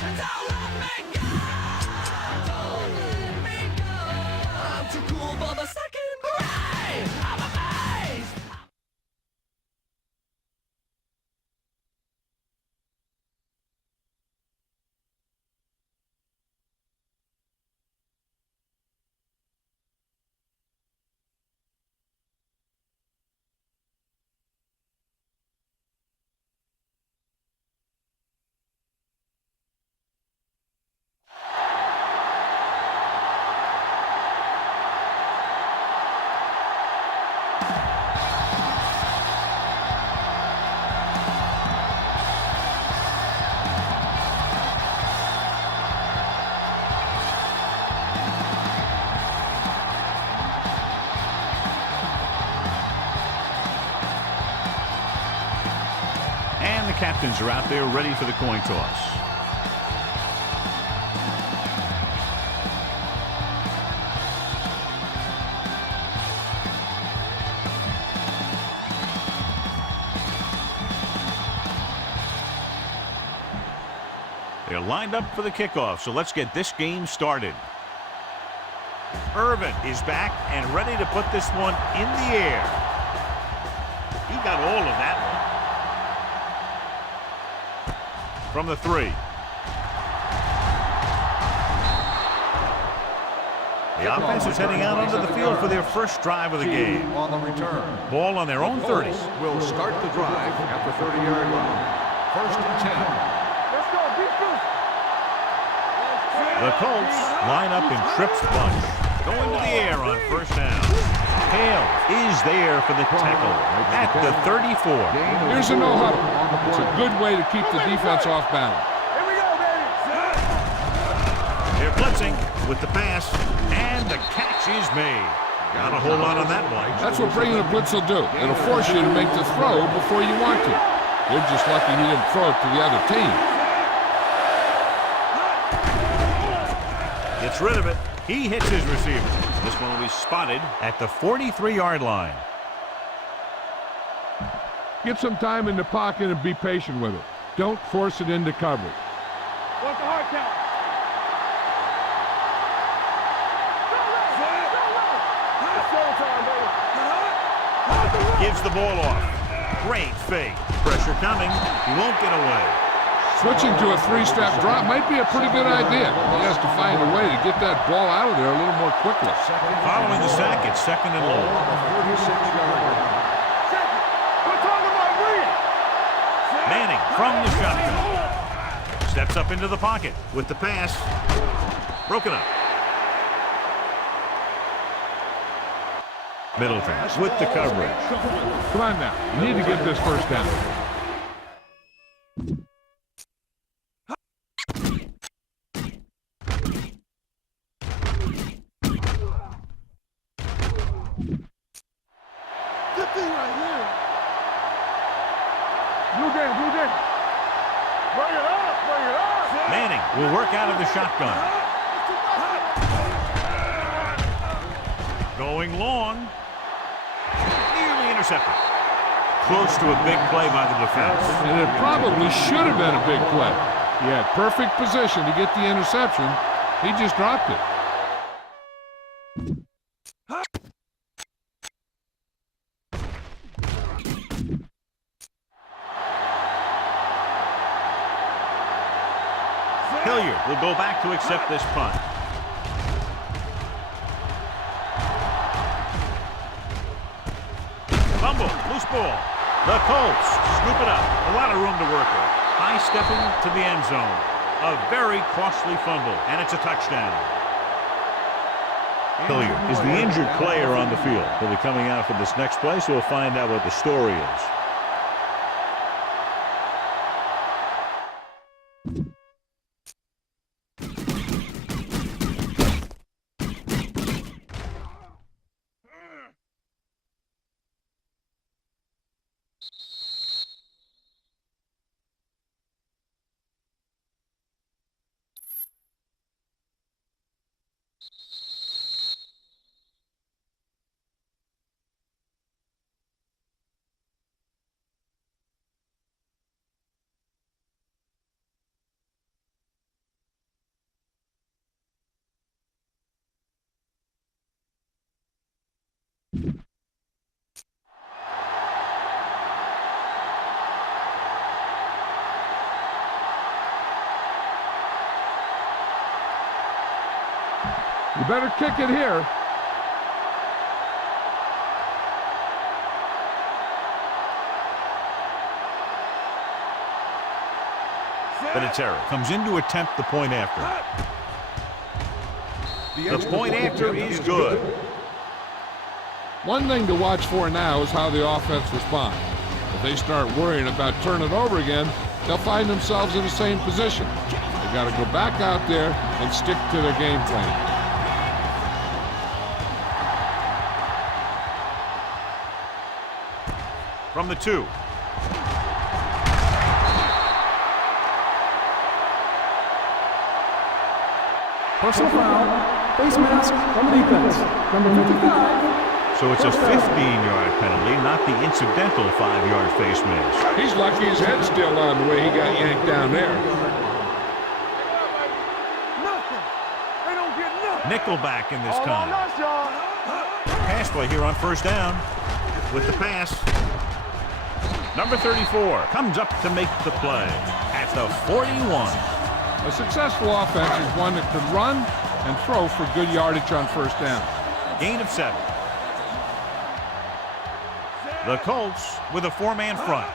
Don't let me go. Don't let me go. I'm too cool for the second grade. I'm amazed. And the captains are out there ready for the coin toss. They're lined up for the kickoff, so let's get this game started. Irvin is back and ready to put this one in the air. He got all of that one. From the 3. The offense is heading out onto the field for their first drive of the game. On the return. Ball on their own 30. Will start the drive at the 30-yard line. First and 10. The Colts line up in trips bunch. Going to the air on first down. Hale is there for the tackle at the 34. Here's a no-huddle. It's a good way to keep the defense off balance. Here we go, baby. They're blitzing with the pass, and the catch is made. Not a whole lot on that one. That's what bringing a blitz will do. It'll force you to make the throw before you want to. You're just lucky he didn't throw it to the other team. Gets rid of it. He hits his receiver. This one will be spotted at the 43-yard line. Get some time in the pocket and be patient with it. Don't force it into coverage. What's the hard count? Gives the ball off. Great fake. Pressure coming. He won't get away. Switching to a 3-step drop might be a pretty good idea. He has to find a way to get that ball out of there a little more quickly. Following the sack, it's second and long. Manning from the shotgun. Steps up into the pocket with the pass. Broken up. Middleton with the coverage. Come on now. You need to get this first down. Manning will work out of the shotgun. Going long. Nearly intercepted. Close to a big play by the defense. And it probably should have been a big play. He had perfect position to get the interception. He just dropped it. Hilliard will go back to accept this punt. Fumble, loose ball. The Colts scoop it up. A lot of room to work with. High stepping to the end zone. A very costly fumble, and it's a touchdown. Hilliard is the injured player on the field. He'll be coming out for this next play, so we'll find out what the story is. You better kick it here. Vinatieri comes in to attempt the point after. The point after is good. One thing to watch for now is how the offense responds. If they start worrying about turning it over again, they'll find themselves in the same position. They got to go back out there and stick to their game plan. From the 2. Personal foul, face mask on the defense, number 55. So it's a 15-yard penalty, not the incidental 5-yard face mask. He's lucky his head's still on the way he got yanked down there. Nothing. They don't get nothing. Nickelback in this All on time. us, y'all. Pass play here on first down with the pass. Number 34 comes up to make the play at the 41. A successful offense is one that can run and throw for good yardage on first down. Gain of 7. The Colts with a 4-man front.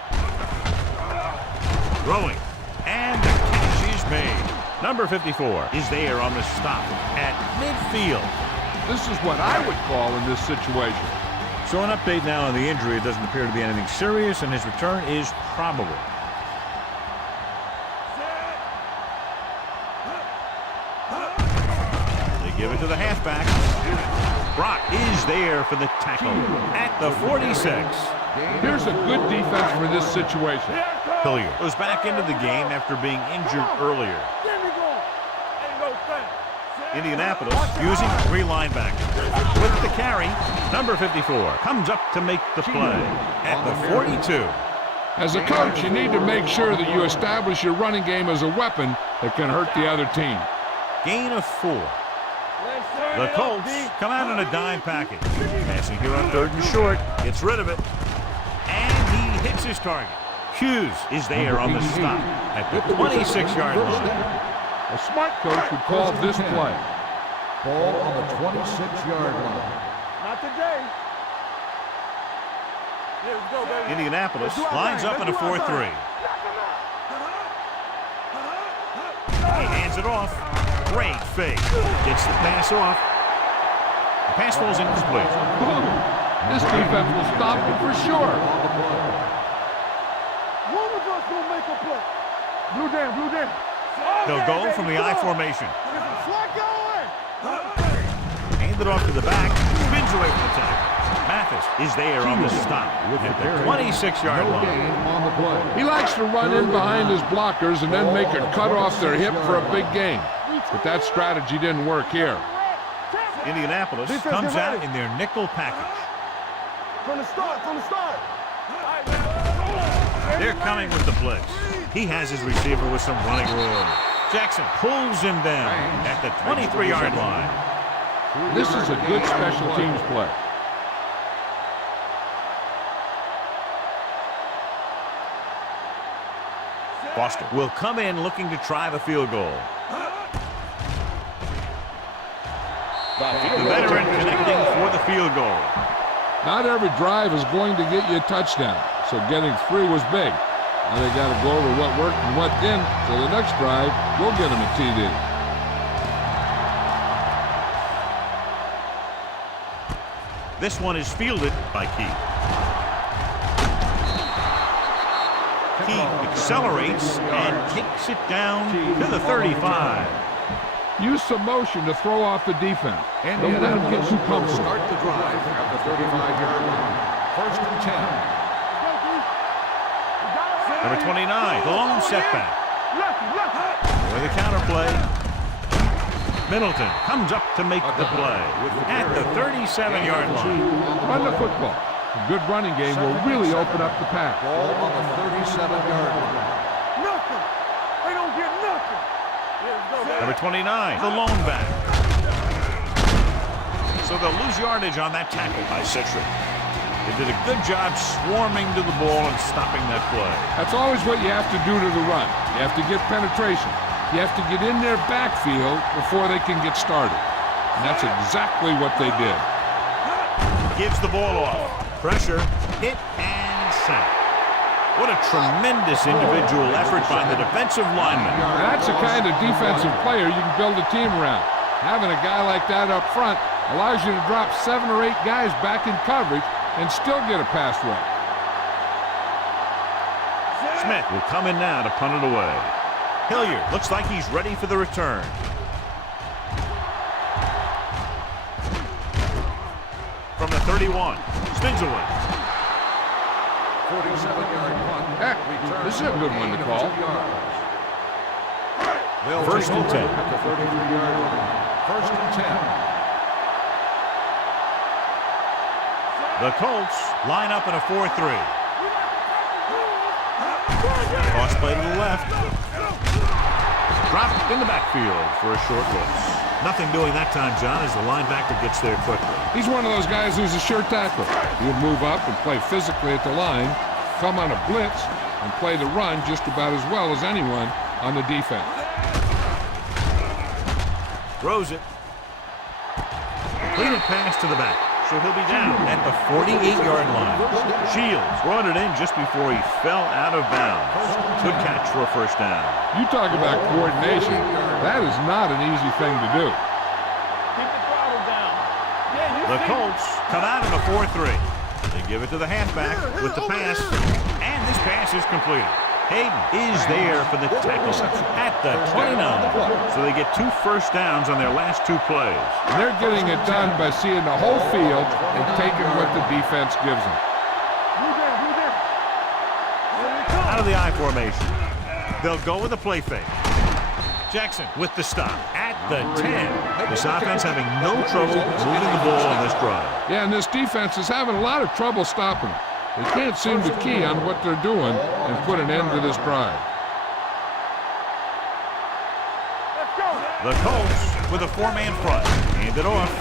Throwing. And the catch is made. Number 54 is there on the stop at midfield. This is what I would call in this situation. So an update now on the injury. It doesn't appear to be anything serious, and his return is probable. They give it to the halfback. Brock is there for the tackle at the 46. Here's a good defense for this situation. Hilliard goes back into the game after being injured earlier. There we go. Ain't no thing. Indianapolis using 3 linebackers. With the carry, number 54 comes up to make the play at the 42. As a coach, you need to make sure that you establish your running game as a weapon that can hurt the other team. Gain of 4. The Colts come out in a dime package. Passing here on 3rd and short. Gets rid of it. And he hits his target. Hughes is there on the stop at the 26-yard line. A smart coach would call this play. Ball on the 26-yard line. Not today. Here we go, baby. Indianapolis lines up in a 4-3. He hands it off. Great fake. Gets the pass off. The pass falls incomplete. This defense will stop it for sure. One of us gonna make a play. Blue down, blue down. They'll go from the I formation. Slide going. Hand it off to the back. Spins away from the tackle. Mathis is there on the stop at the 26-yard line. Gain on the play. He likes to run in behind his blockers and then make a cut off their hip for a big gain. But that strategy didn't work here. Indianapolis comes out in their nickel package. From the start, from the start. They're coming with the blitz. He has his receiver with some running room. Jackson pulls him down at the 23-yard line. This is a good special teams play. Foster will come in looking to try the field goal. The veteran connecting for the field goal. Not every drive is going to get you a touchdown, so getting 3 was big. Now they got to go over what worked and what didn't, so the next drive will get them a TD. This one is fielded by Keith. Keith accelerates and kicks it down to the 35. Use some motion to throw off the defense. Don't let them get too comfortable. Start the drive at the 35-yard line. 1st and 10. Number 29, the lone setback. With a counterplay. Middleton comes up to make the play at the 37-yard line. Run the football. A good running game will really open up the pass. Ball on the 37-yard line. Nothing. They don't get nothing. Number 29, the lone back. So they'll lose yardage on that tackle by Citric. They did a good job swarming to the ball and stopping that play. That's always what you have to do to the run. You have to get penetration. You have to get in their backfield before they can get started. and that's exactly what they did. Gives the ball off. Pressure, hit, and sack. What a tremendous individual effort by the defensive lineman. That's the kind of defensive player you can build a team around. Having a guy like that up front allows you to drop 7 or 8 guys back in coverage and still get a pass rush. Smith will come in now to punt it away. Hilliard looks like he's ready for the return. From the 31, spins away. 47-yard punt. Heck, this is a good one to call. First and 10. At the 33-yard line. First and 10. The Colts line up in a 4-3. Cross play to the left. Dropped in the backfield for a short loss. Nothing doing that time, John, as the linebacker gets there quickly. He's one of those guys who's a sure tackler. He'll move up and play physically at the line, come on a blitz, and play the run just about as well as anyone on the defense. Throws it. Completed pass to the back. So he'll be down at the 48-yard line. Shields brought it in just before he fell out of bounds. Good catch for a first down. You talk about coordination. That is not an easy thing to do. The Colts come out in a 4-3. They give it to the halfback with the pass, and this pass is completed. Hayden is there for the tackle at the 29. So they get 2 first downs on their last 2 plays. And they're getting it done by seeing the whole field and taking what the defense gives them. Out of the I formation. They'll go with a play fake. Jackson with the stop at the 10. This offense having no trouble moving the ball on this drive. Yeah, and this defense is having a lot of trouble stopping them. They can't seem to key on what they're doing and put an end to this drive. The Colts with a 4-man front. Hand it off.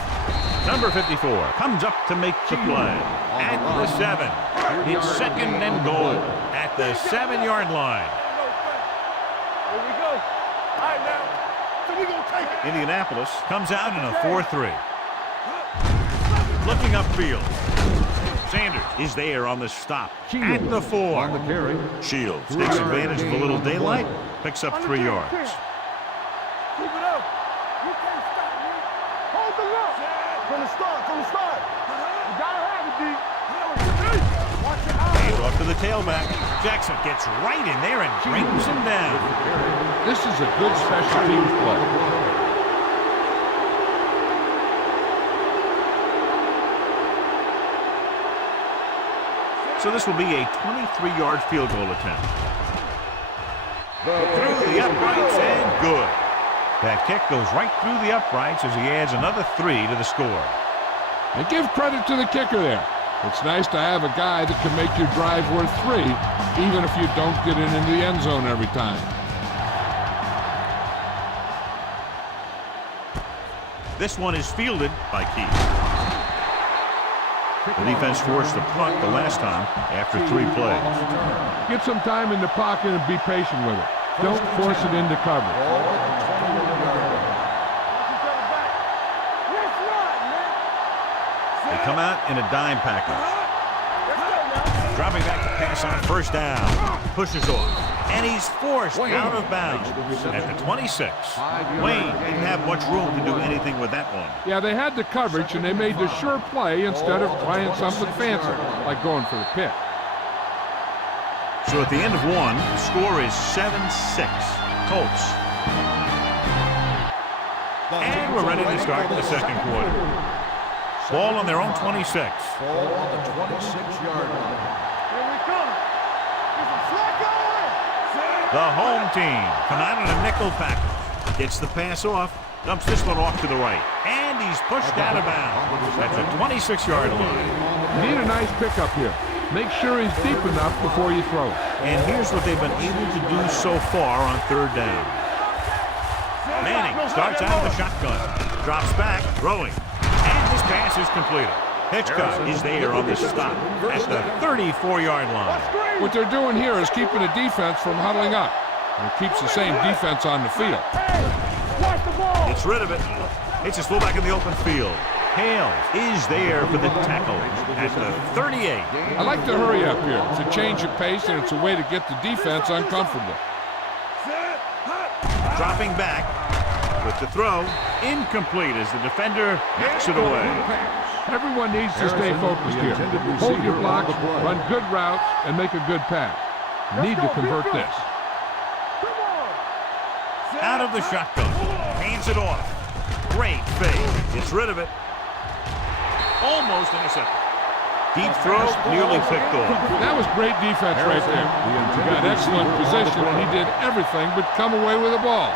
Number 54 comes up to make the play. At the 7. It's second and goal at the 7-yard line. Here we go. All right, now. So we gonna take it. Indianapolis comes out in a 4-3. Looking upfield. Sanders is there on the stop at the 4. On the carry. Shields takes advantage of a little daylight, picks up 3 yards. Keep it up. You can't stop me. Hold the look. From the start. You gotta have it, D. Watch it out. Hand off to the tailback. Jackson gets right in there and brings him down. This is a good special teams play. So this will be a 23-yard field goal attempt. Through the uprights and good. That kick goes right through the uprights as he adds another 3 to the score. And give credit to the kicker there. It's nice to have a guy that can make your drive worth 3, even if you don't get it into the end zone every time. This one is fielded by Keith. The defense forced a punt the last time after 3 plays. Get some time in the pocket and be patient with it. Don't force it into coverage. They come out in a dime package. Dropping back to pass on first down. Pushes off. And he's forced out of bounds at the 26. Wayne didn't have much room to do anything with that one. Yeah, they had the coverage, and they made the sure play instead of trying something fancy, like going for the pick. So at the end of 1, the score is 7-6. Colts. And we're ready to start the second quarter. Ball on their own 26. Ball on the 26-yard line. Here we come. There's a flag going. The home team come out in a nickel package. Gets the pass off. Dumps this one off to the right. And he's pushed out of bounds at the 26-yard line. You need a nice pickup here. Make sure he's deep enough before you throw it. And here's what they've been able to do so far on 3rd down. Manning starts out of the shotgun. Drops back, throwing. And this pass is completed. Hitchcock is there on the stop at the 34-yard line. What they're doing here is keeping the defense from huddling up. And it keeps the same defense on the field. Watch the ball. Gets rid of it. It's his fullback in the open field. Hales is there for the tackle at the 38. I like to hurry up here. It's a change of pace, and it's a way to get the defense uncomfortable. Dropping back with the throw. Incomplete as the defender knocks it away. Everyone needs to stay focused here. Hold your blocks, run good routes, and make a good pass. You need to convert this. Out of the shotgun. Hands it off. Great fake. Gets rid of it. Almost intercepted. Deep throw, nearly picked off. That was great defense right there. He got excellent position, and he did everything but come away with the ball.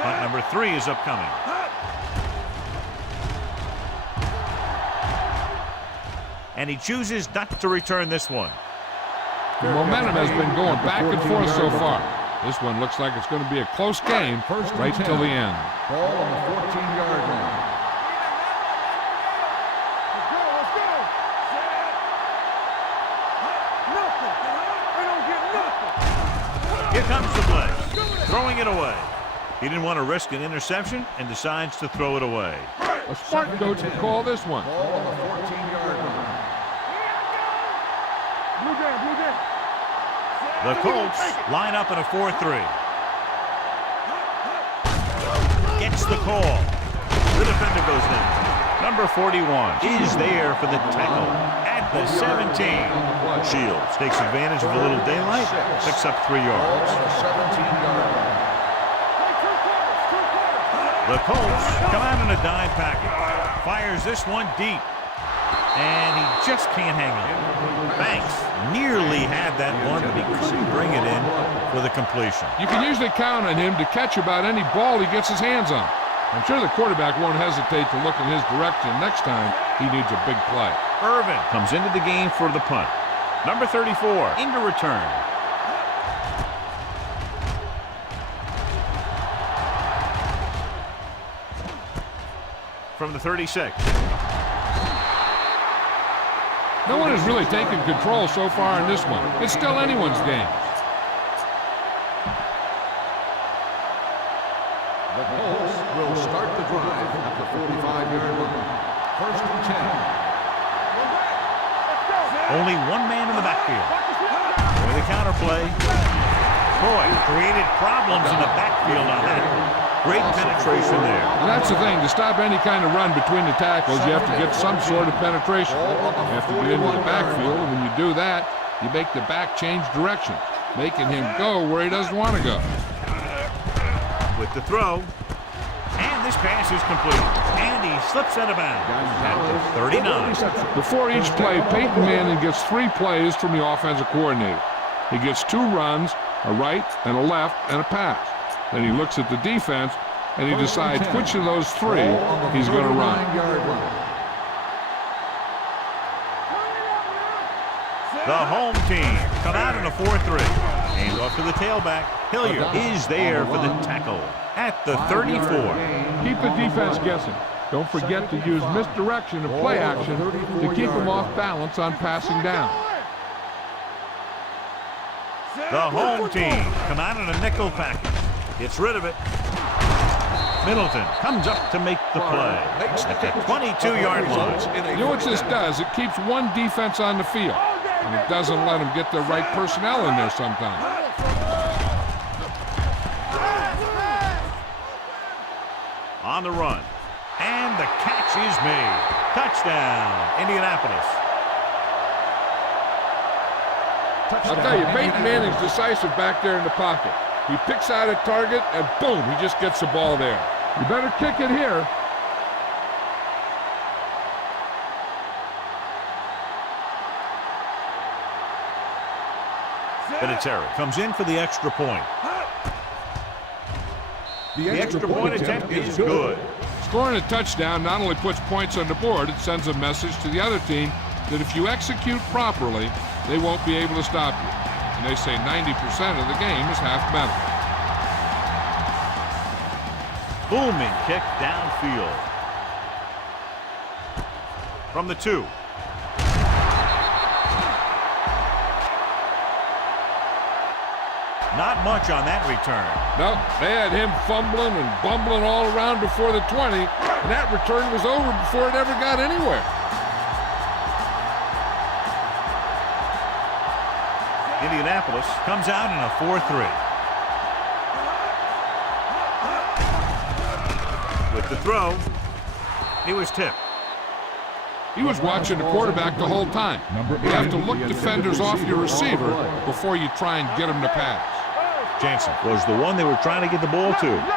Punt number 3 is upcoming. And he chooses not to return this one. The momentum has been going back and forth so far. This one looks like it's going to be a close game right till the end. Ball on the 14-yard line. Let's go. Nothing. They don't get nothing. Here comes the play. Throwing it away. He didn't want to risk an interception and decides to throw it away. A smart coach would call this one. Ball on the 14-yard line. Blue game. The Colts line up in a 4-3. Gets the call. The defender goes down. Number 41 is there for the tackle at the 17. Shields takes advantage of a little daylight, picks up 3 yards. Ball on the 17-yard line. The Colts come out in a dime package. Fires this one deep. And he just can't hang on. Banks nearly had that one, but he couldn't bring it in for the completion. You can usually count on him to catch about any ball he gets his hands on. I'm sure the quarterback won't hesitate to look in his direction next time he needs a big play. Irvin comes into the game for the punt. Number 34 into return. From the 36. No one has really taken control so far in this one. It's still anyone's game. The Colts will start the drive at the 45-yard line. First and 10. Only one man in the backfield. With a counterplay. Boy, created problems in the backfield on that. Great penetration there. And that's the thing. To stop any kind of run between the tackles, you have to get some sort of penetration. You have to get into the backfield, and when you do that, you make the back change direction, making him go where he doesn't want to go. With the throw. And this pass is complete. And he slips out of bounds at the 39. Before each play, Peyton Manning gets 3 plays from the offensive coordinator. He gets 2 runs, a right and a left, and a pass. Then he looks at the defense, and he decides which of those 3 he's going to run. The home team come out in a 4-3. Hands off to the tailback. Hilliard is there for the tackle at the 34. Keep the defense guessing. Don't forget to use misdirection and play action to keep them off balance on passing down. The home team come out in a nickel package. Gets rid of it. Middleton comes up to make the play at the 22-yard line. You know what this does? It keeps one defense on the field, and it doesn't let them get the right personnel in there sometimes. On the run. And the catch is made. Touchdown, Indianapolis. I'll tell you, Peyton Manning's decisive back there in the pocket. He picks out a target, and boom, he just gets the ball there. You better kick it here. Vinatieri comes in for the extra point. The extra point attempt is good. Scoring a touchdown not only puts points on the board, it sends a message to the other team that if you execute properly, they won't be able to stop you. And they say 90% of the game is half mental. Booming kick downfield. From the 2. Not much on that return. No, they had him fumbling and bumbling all around before the 20, and that return was over before it ever got anywhere. Indianapolis comes out in a 4-3. With the throw, he was tipped. He was watching the quarterback the whole time. You have to look defenders off your receiver before you try and get him to pass. Jansen was the one they were trying to get the ball to. Let's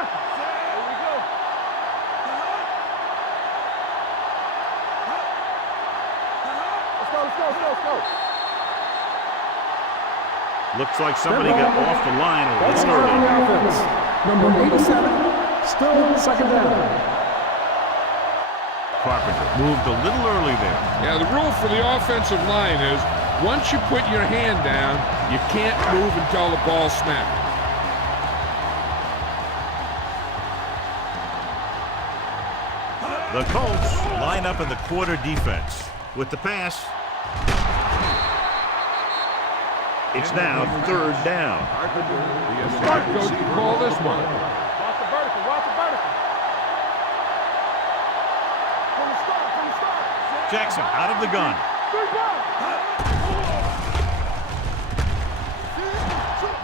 go. Looks like somebody got off the line a That's little on the early. offense. Number 87, still second down. Carpenter moved a little early there. Yeah, the rule for the offensive line is once you put your hand down, you can't move until the ball snaps. The Colts line up in the quarter defense. With the pass, it's now 3rd down. Smart coach can call this one. Watch the vertical. From the start. Jackson out of the gun.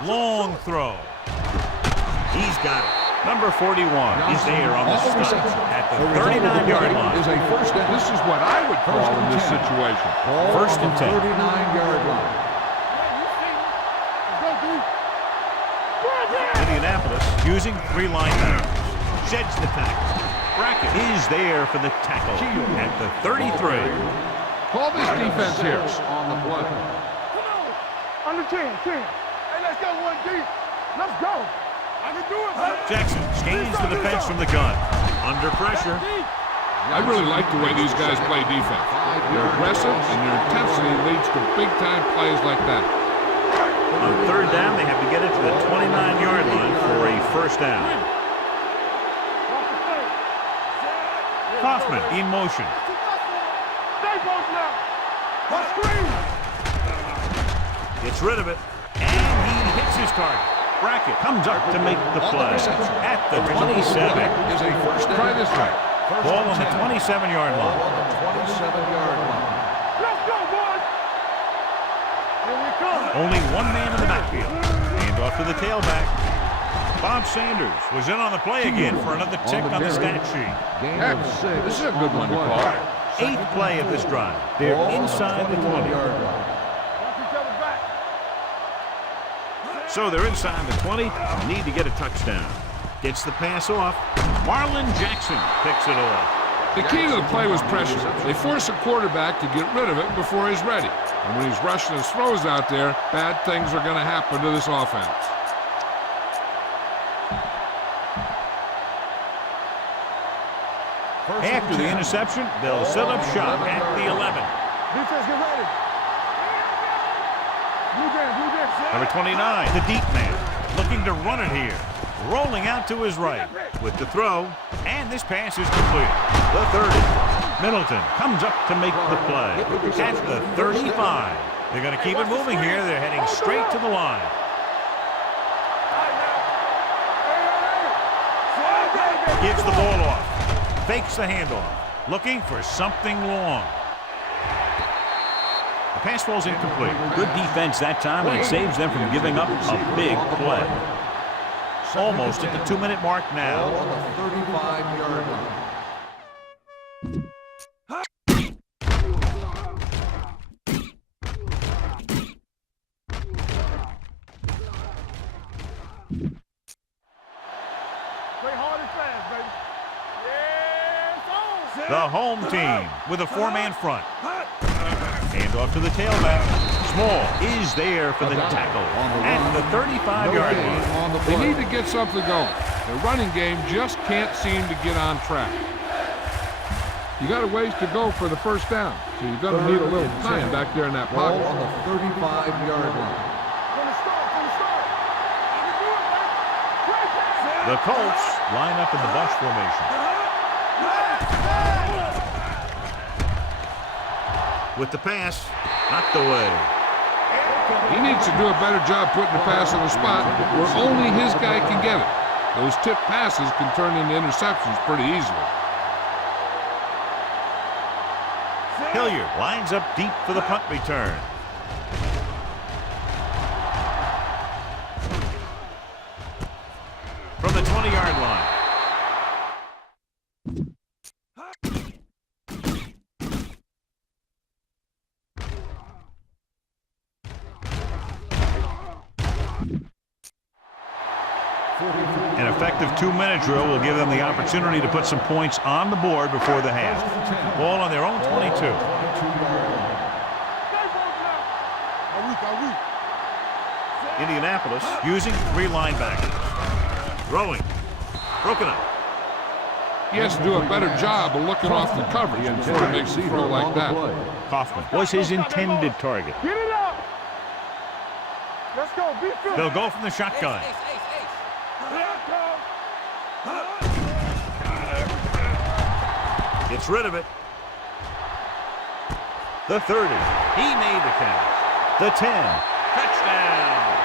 Long throw. He's got it. Number 41 is there on the stop at the 39-yard line. Is a first down. This is what I would call in this situation. First and 10. 39-yard line. Indianapolis using 3 linebackers. Sheds the tackle. Brackett is there for the tackle at the 33. Call this defense here. On the play. Under 10. Hey, let's go, 1D. Let's go. I can do it. Jackson gains the defense from the gun. Under pressure. I really like the way these guys play defense. They're aggressive, and their intensity leads to big-time plays like that. On 3rd down, they have to get it to the 29-yard line for a first down. Kaufman in motion. Stay both now. Screen. Gets rid of it, and he hits his target. Brackett comes up to make the play at the 27. Is a first down. Try this right. Ball on the 27-yard line. On the 27-yard line. Let's go, boys. Here we come. Only one man in the backfield. Hand off to the tailback. Bob Sanders was in on the play again for another tick on the stat sheet. Heck, this is a good one to call. 8th play of this drive. They're inside the 20. Watch each other back. So they're inside the 20. Need to get a touchdown. Gets the pass off. Marlon Jackson picks it off. The key to the play was pressure. They force a quarterback to get rid of it before he's ready. And when he's rushing his throws out there, bad things are going to happen to this offense. After the interception, they'll set up shop at the 11. Defense, get ready. Blue jam. Number 29, the deep man, looking to run it here. Rolling out to his right with the throw, and this pass is complete. The 30. Middleton comes up to make the play at the 35. They're going to keep it moving here. They're heading straight to the line. Gives the ball off. Fakes the handoff. Looking for something long. The pass falls incomplete. Good defense that time, and it saves them from giving up a big play. Almost at the 2-minute mark now. On the 35-yard line. Play hard and fast, baby. Yeah, The home team with a 4-man front. Hand off to the tailback. Small is there for the tackle at the 35-yard line. They need to get something going. Their running game just can't seem to get on track. You got a ways to go for the first down, so you're going to need a little time back there in that Ball pocket. on the 35-yard line. From the start. I can do it, man. The Colts line up in the bunch formation. With the pass, knocked away. He needs to do a better job putting the pass in a spot where only his guy can get it. Those tip passes can turn into interceptions pretty easily. Hilliard lines up deep for the punt return. From the 20-yard line. An effective 2-minute drill will give them the opportunity to put some points on the board before the half. Ball on their own 22. Indianapolis using 3 linebackers. Throwing. Broken up. He has to do a better job of looking off the coverage before he makes a throw like that. Kaufman was his intended target. Get it up. Let's go. Be good. They'll go from the shotgun. Gets rid of it. The 30. He made the catch. The 10. Touchdown.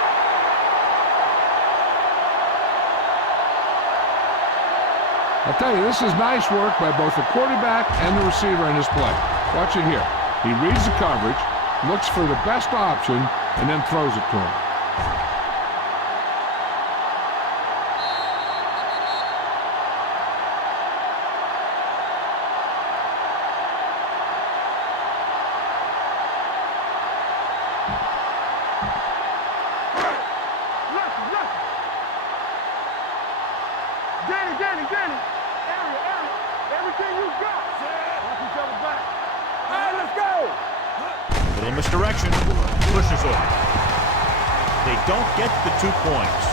I'll tell you, this is nice work by both the quarterback and the receiver in his play. Watch it here. He reads the coverage, looks for the best option, and then throws it to him. Danny. Area. Everything you got. Watch each other back. All right, let's go. Little misdirection. Pushes off. They don't get the 2 points.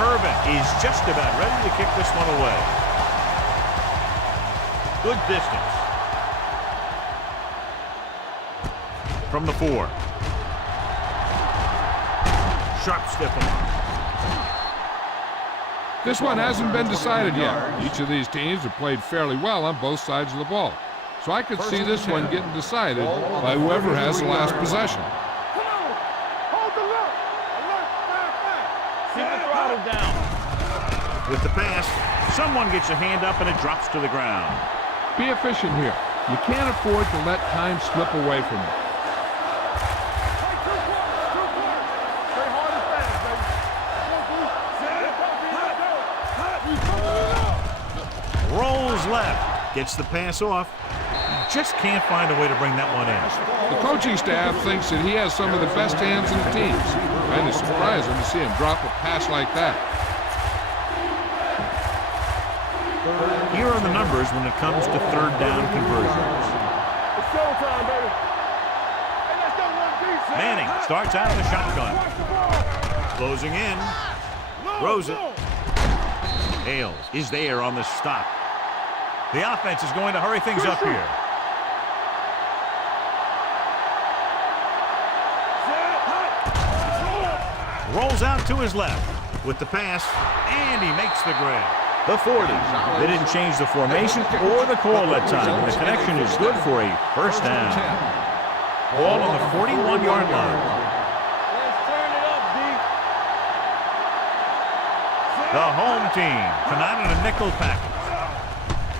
Irvin is just about ready to kick this one away. Good distance. From the 4. Sharp stiff him. This one hasn't been decided yet. Each of these teams have played fairly well on both sides of the ball. So I could see this one getting decided by whoever has the last possession. Come on. Hold the look. Keep the throttle down. With the pass, someone gets a hand up and it drops to the ground. Be efficient here. You can't afford to let time slip away from you. Rolls left. Gets the pass off. Just can't find a way to bring that one in. The coaching staff thinks that he has some of the best hands in the team. Kind of surprising to see him drop a pass like that. Here are the numbers when it comes to third down conversions. It's showtime, baby. Hey, let's go, 1-2. Manning starts out of the shotgun. Closing in. Throws it. Hales is there on the stop. The offense is going to hurry things up here. Rolls out to his left with the pass, and he makes the grab. The 40. They didn't change the formation or the call that time, and the connection is good for a first down. Ball on the 41-yard line. Let's turn it up, D. The home team come out in a nickel package.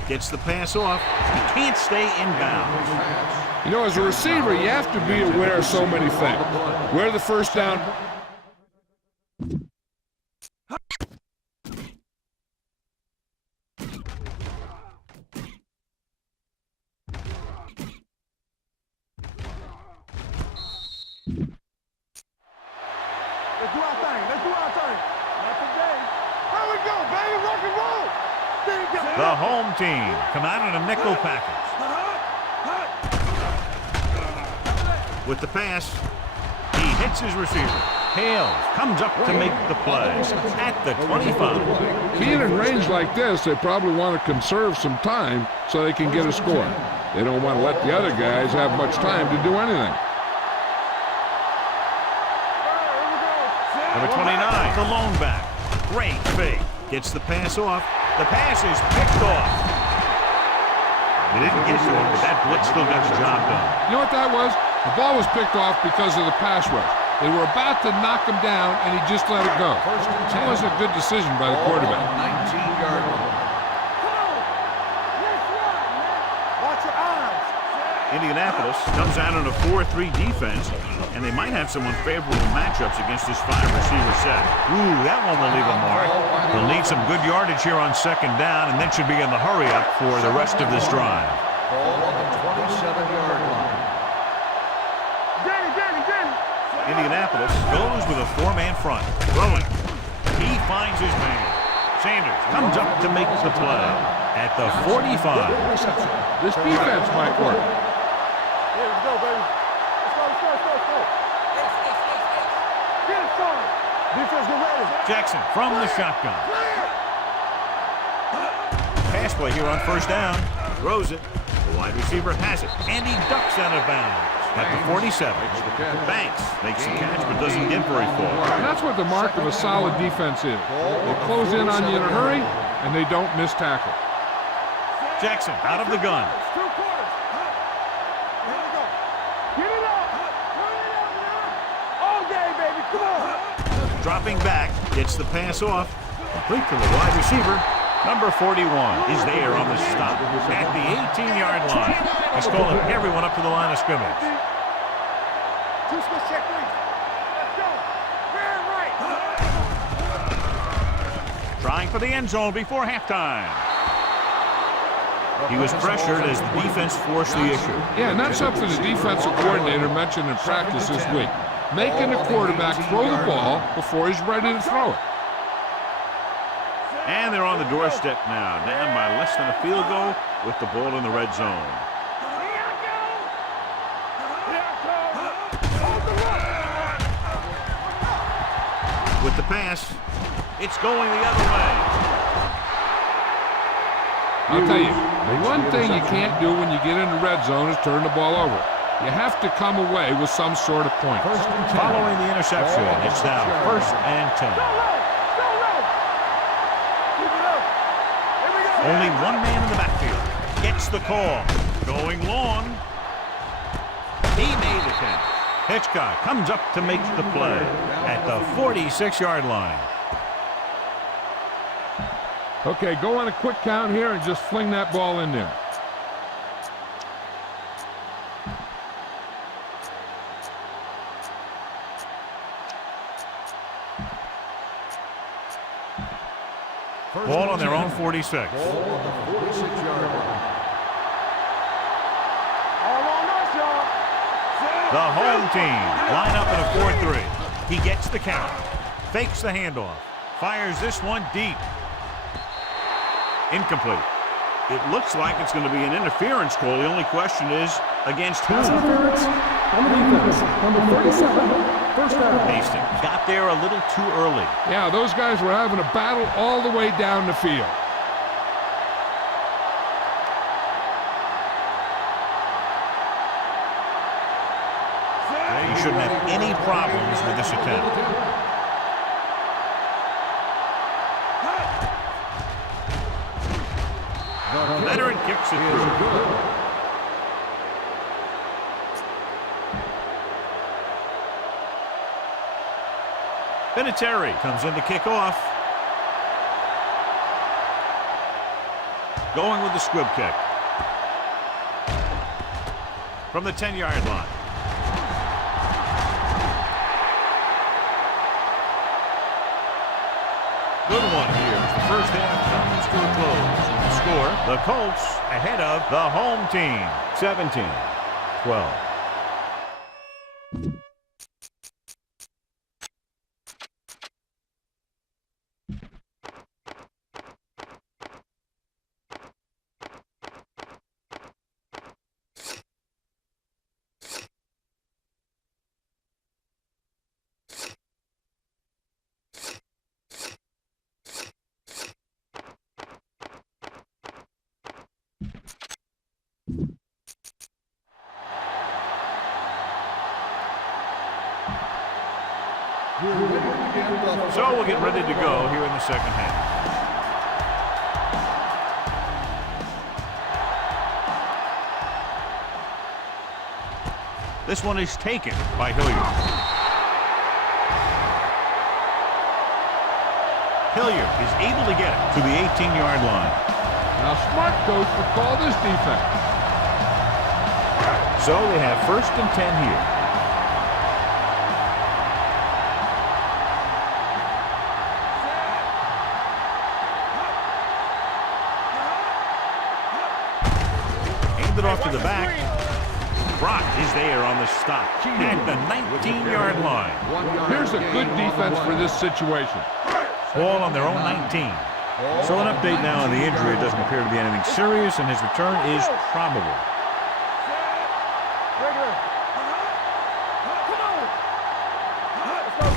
Gets the pass off. He can't stay in bounds. You know, as a receiver, you have to be aware of so many things. Where the first down... The home team come out in a nickel package. With the pass, he hits his receiver. Hales comes up to make the play at the 25. Being in range like this, they probably want to conserve some time so they can get a score. They don't want to let the other guys have much time to do anything. Number 29, the lone back. Great fake. Gets the pass off. The pass is picked off. They didn't get to him, but that blitz still got the job done. You know what that was? The ball was picked off because of the pass rush. They were about to knock him down, and he just let it go. That was a good decision by the quarterback. 19-yard line. Watch your eyes. Indianapolis comes out in a 4-3 defense, and they might have some unfavorable matchups against this 5-receiver set. Ooh, that one will leave a mark. They'll need some good yardage here on second down, and then should be in the hurry-up for the rest of this drive. Ball on the 27-yard line. Indianapolis goes with a 4-man front. Throwing. He finds his man. Sanders comes up to make the play at the 45. This defense might work. Yeah, let's go, baby. Let's go. Get it started. Defense, get ready. Jackson from the shotgun. Pass play here on first down. Throws it. The wide receiver has it. And he ducks out of bounds at the 47. Banks makes the catch but doesn't get very far. And that's what the mark of a solid defense is. They close in on you in a hurry, and they don't miss tackle. Jackson out of the gun. 2 quarters. Here we go. Get it up. Turn it up now. All day, baby. Come on. Dropping back. Gets the pass off. Complete to the wide receiver. Number 41 is there on the stop at the 18-yard line. He's calling everyone up to the line of scrimmage. 2 switch check 3. Let's go. Fair right. Trying for the end zone before halftime. He was pressured as the defense forced the issue. Yeah, and that's something the defensive coordinator mentioned in practice this week. Making the quarterback throw the ball before he's ready to throw it. And they're on the doorstep now, down by less than a field goal with the ball in the red zone. With the pass, it's going the other way. I'll tell you, the one thing you can't do when you get in the red zone is turn the ball over. You have to come away with some sort of point. Following the interception, it's now 1st and 10. Only one man in the backfield. Gets the call. Going long. He made the catch. Hitchcock comes up to make the play at the 46-yard line. Okay, go on a quick count here and just fling that ball in there. Ball on their own 46. Ball on the 46-yard line. All on us, y'all. The home team line up in a 4-3. He gets the count. Fakes the handoff. Fires this one deep. Incomplete. It looks like it's going to be an interference call. The only question is, against who? Pass interference on the defense. Number 37, first down. Hastings got there a little too early. Yeah, those guys were having a battle all the way down the field. He shouldn't have any problems with this attempt. Veteran kicks it through. Vinatieri comes in to kick off. Going with the squib kick. From the 10-yard line. Good one here as the first half comes to a close. The score, the Colts ahead of the home team, 17-12. So we'll get ready to go here in the second half. This one is taken by Hilliard. Hilliard is able to get it to the 18-yard line. Now, smart coach would call this defense. So they have 1st and 10 here. Aimed it off to the back. Brock is there on the stop at the 19-yard line. Here's a good defense for this situation. Ball on their own 19. So an update now on the injury. It doesn't appear to be anything serious, and his return is probable.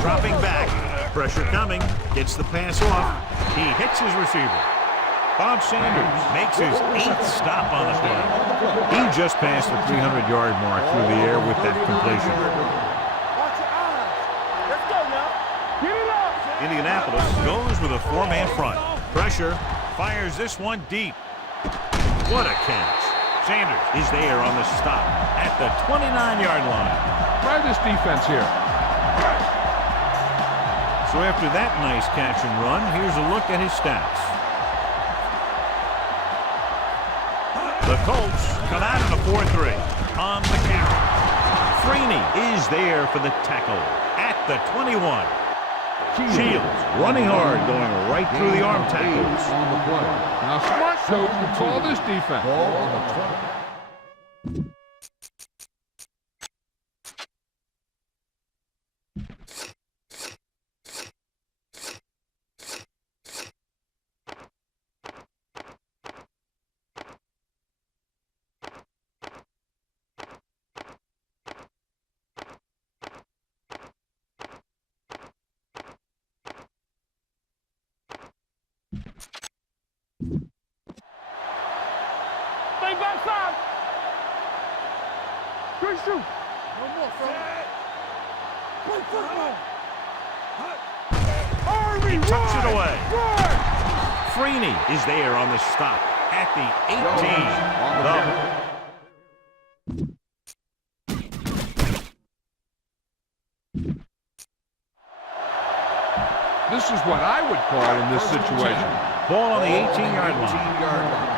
Dropping back. Pressure coming. Gets the pass off. He hits his receiver. Bob Sanders makes his 8th stop on the play. He just passed the 300-yard mark through the air with that completion. Watch your eyes. Let's go now. Get it up. Indianapolis goes with a 4-man front. Pressure. Fires this one deep. What a catch. Sanders is there on the stop at the 29-yard line. Try this defense here. So after that nice catch and run, here's a look at his stats. The Colts come out in a 4-3 on the carry. Freeney is there for the tackle at the 21. Shields running hard, going right through the arm tackles. Now, smart coach would call this defense. Stay backside. Good shoot. One more, fella. Play football. Hurry, He tucks it away. Run. Freeney is there on the stop at the 18. This is what I would call in this situation. Ball on the 18-yard line.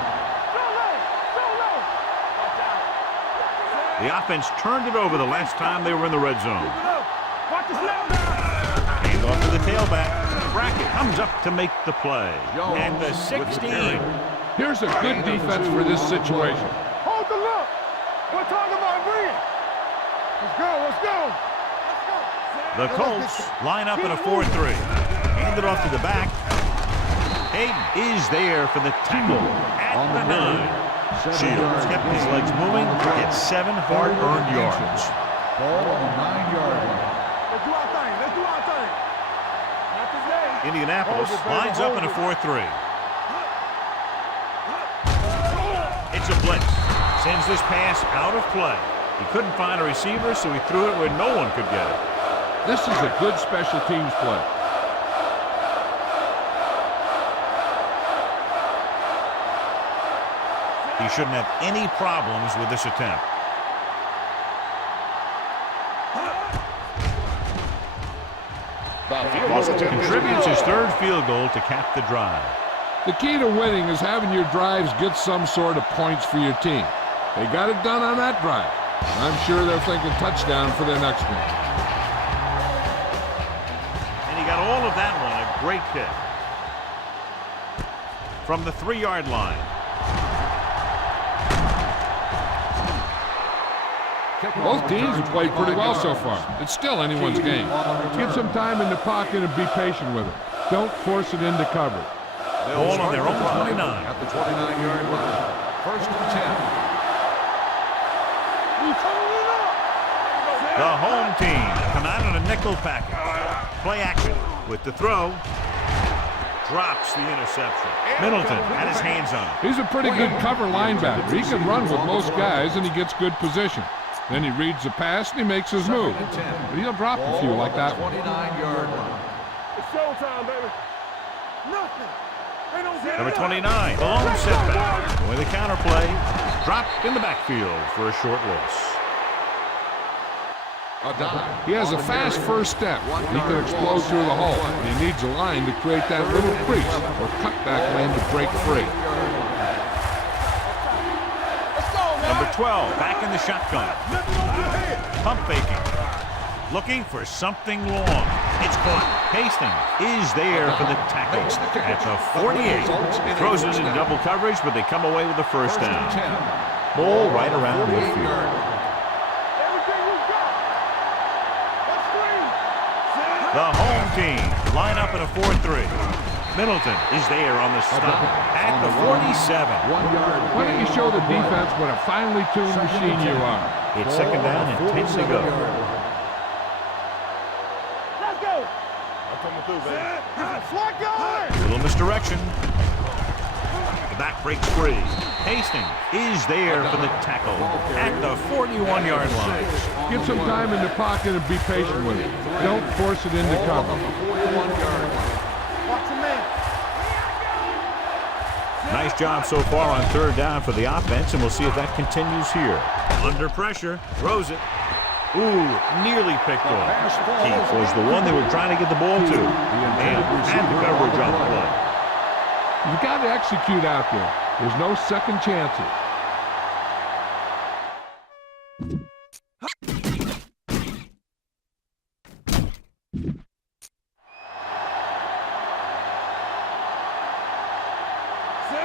The offense turned it over the last time they were in the red zone. Watch the snap now. Hands off to the tailback. Brackett comes up to make the play. And the 16. Here's a good defense for this situation. Hold the look. We're talking about green. Let's go, let's go. The Colts line up in a 4-3. Hand it off to the back. Hayden is there for the tackle at the 9. Shields kept his legs moving, gets 7 hard-earned yards. Ball on the 9-yard line. Let's do our thing, let's do our thing. Not today. Indianapolis lines up in a 4-3. It's a blitz. Sends this pass out of play. He couldn't find a receiver, so he threw it where no one could get it. This is a good special teams play. He shouldn't have any problems with this attempt. Contributes his 3rd field goal to cap the drive. The key to winning is having your drives get some sort of points for your team. They got it done on that drive. I'm sure they're thinking touchdown for their next one. And he got all of that one, a great kick. From the 3-yard line. Both teams have played pretty well so far. It's still anyone's game. Give some time in the pocket and be patient with it. Don't force it into cover. Ball on their own 29. At the 29-yard line. 1st and 10. The home team come out in a nickel package. Play action with the throw. Drops the interception. Middleton had his hands on it. He's a pretty good cover linebacker. He can run with most guys, and he gets good position. Then he reads the pass and he makes his move. But he'll drop a few like that one. 29-yard line. It's showtime, baby. Nothing. They don't get Number it. 29, the lone setback. With a counterplay, dropped in the backfield for a short loss. He has a fast first step. He can explode through the hole. And he needs a line to create that little crease or cutback lane to break free. Number 12, back in the shotgun. Pump faking. Looking for something long. It's caught. Hastings is there for the tackle at the 48. Throws it in double coverage, but they come away with the first down. Ball right around midfield. The home team line up in a 4-3. Middleton is there on the stop at the 47. 1 yard. Why don't you show the defense what a finely tuned machine you are? It's second down and 10 to go. Let's go. I'm coming through, baby. Slot going. Little misdirection. The back breaks free. Hastings is there for the tackle at the 41-yard line. Get some time in the pocket and be patient with it. Don't force it into cover. Watch your man. Nice job so far on third down for the offense, and we'll see if that continues here. Under pressure, throws it. Ooh, nearly picked off. Keith was the one they were trying to get the ball to. And had the coverage on the play. You've got to execute out there. There's no second chances.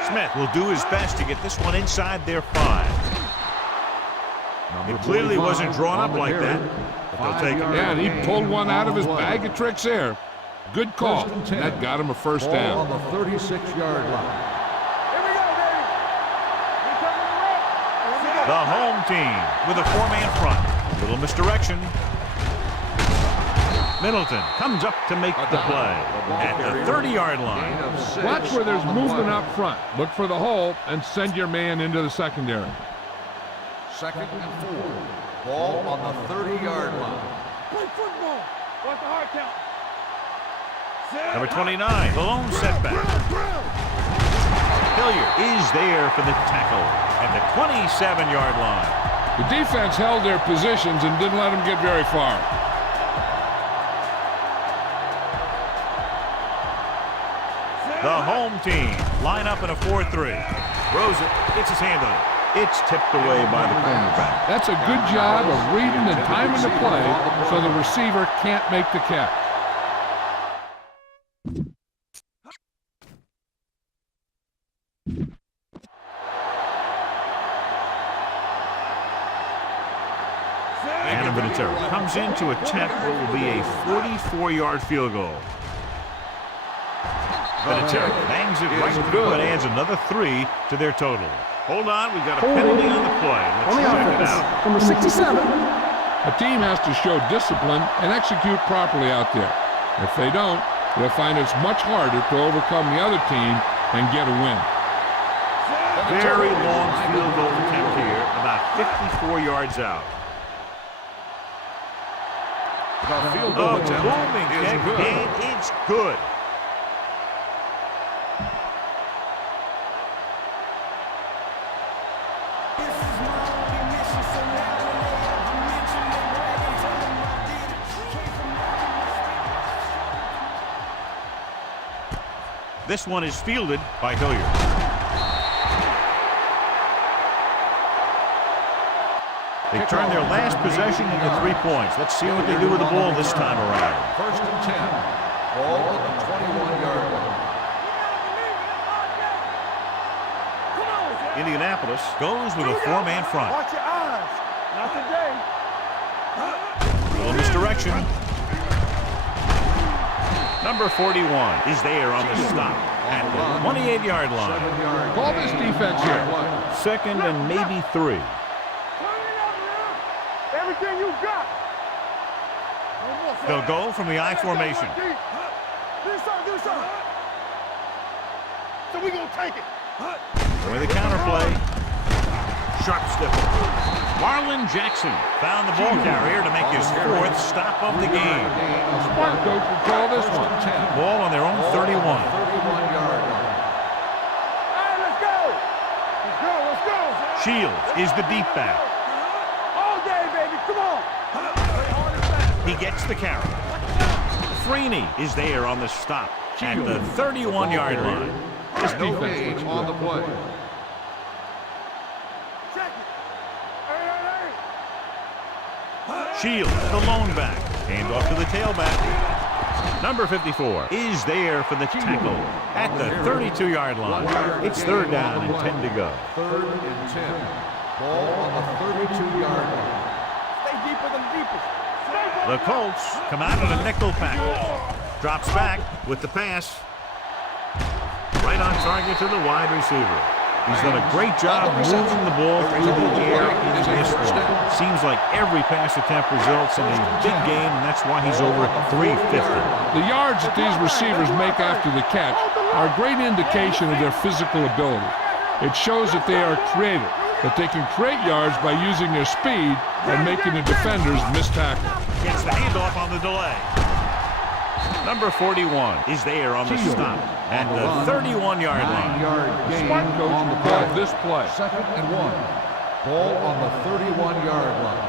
Smith will do his best to get this one inside their 5. It clearly wasn't drawn up like that, but they'll take it. Yeah, and he pulled one out of his bag of tricks there. Good call. And that got him a first down. On the 36-yard line. Here we go, baby. We're coming around. The home team with a 4-man front. Little misdirection. Middleton comes up to make the play at the 30-yard line. Watch where there's movement up front. Look for the hole and send your man into the secondary. 2nd and 4. Ball on the 30-yard line. Play football. Watch the hard count. Number 29, the lone setback. Hilliard is there for the tackle at the 27-yard line. The defense held their positions and didn't let them get very far. The home team line up in a 4-3. Throws it, gets his hand on it. It's tipped away by the cornerback. That's a good job of reading and timing the play so the receiver can't make the catch. And Vinatieri comes in to attempt what will be a 44-yard field goal. Vinatieri bangs it right through and adds another 3 to their total. Hold on, we've got a penalty on the play. On Let's the check it offense, out. number 67. A team has to show discipline and execute properly out there. If they don't, they'll find it's much harder to overcome the other team and get a win. Very long field goal attempt here, about 54 yards out. The field A goal attempt booming is kick, good. and it's good. This one is fielded by Hilliard. They turn their last possession into 3 points. Let's see what they do with the ball this time around. 1st and 10. Ball on the 21-yard line. Indianapolis goes with a 4-man front. Watch your eyes. Not today. Little misdirection. Number 41 is there on the stop at the 28-yard line. 7-yard Call this defense here. 2nd and maybe 3. Turn it up, man. Everything you got. They'll go from the I formation. Do something. So we gonna take it. With a counterplay. Sharp step. Marlon Jackson found the ball carrier to make his 4th stop of the game. Smart coach will call this one. Ball on their own 31. 31-yard line. Hey, let's go. Let's go, let's go. Shields is the deep back. All day, baby, come on. He gets the carry. Freeney is there on the stop at the 31-yard line. This No defense gain looks on good. the play. Check it. Hey, hey, Shields, the lone back. Hand off to the tailback. Number 54 is there for the tackle at the 32-yard line. It's 3rd down and 10 to go. 3rd and 10. Ball on the 32-yard line. Stay deeper than deepest. The Colts come out in a nickel package. Drops back with the pass. Right on target to the wide receiver. He's done a great job moving the ball through the air in this one. Seems like every pass attempt results in a big gain, and that's why he's over 350. The yards that these receivers make after the catch are a great indication of their physical ability. It shows that they are creative, that they can create yards by using their speed and making the defenders miss tackle. Gets the handoff on the delay. Number 41 is there on the stop at the 31-yard line. 9-yard gain Smart coach on the will call play. this play. 2nd and 1. Ball on the 31-yard line.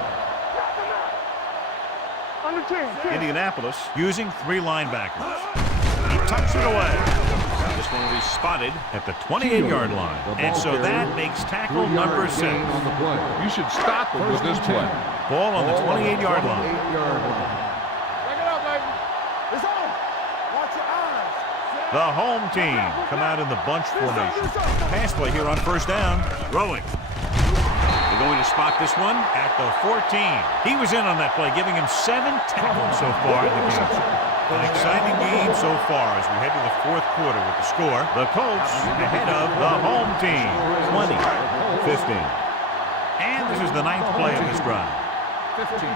On the 10. Indianapolis using 3 linebackers. He tucks it away. This one will be spotted at the 28-yard line. And so that makes tackle number 6. Gain on the play. You should stop it with this play. Ball on the 28-yard line. 28-yard line. Break it up, baby. It's on. Watch your eyes. The home team come out in the bunch formation. Pass play here on 1st down. Throwing. They're going to spot this one at the 14. He was in on that play, giving him 7 tackles so far in the game. An exciting game so far as we head to the 4th quarter with the score. The Colts ahead of the home team, 20-15. And this is the 9th play of this drive. 15.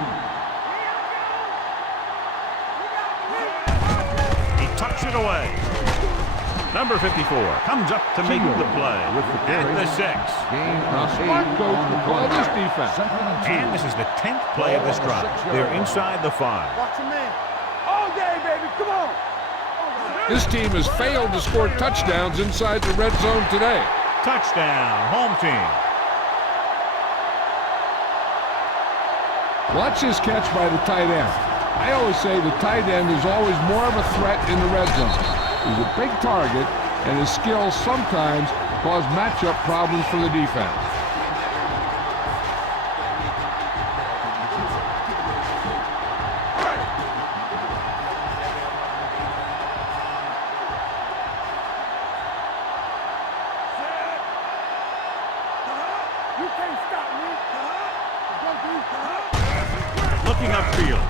He tucks it away. Number 54 comes up to make the play at the 6. Gain Now, of 8 smart coach on the will call play. this defense. 2nd and 2. And this is the 10th play of this drive. They're inside the 5. Watch your man. All day, baby, come on. This team has failed to score touchdowns inside the red zone today. Touchdown, home team. Watch this catch by the tight end. I always say the tight end is always more of a threat in the red zone. He's a big target, and his skills sometimes cause matchup problems for the defense. You can't stop me. Go deep. Looking upfield.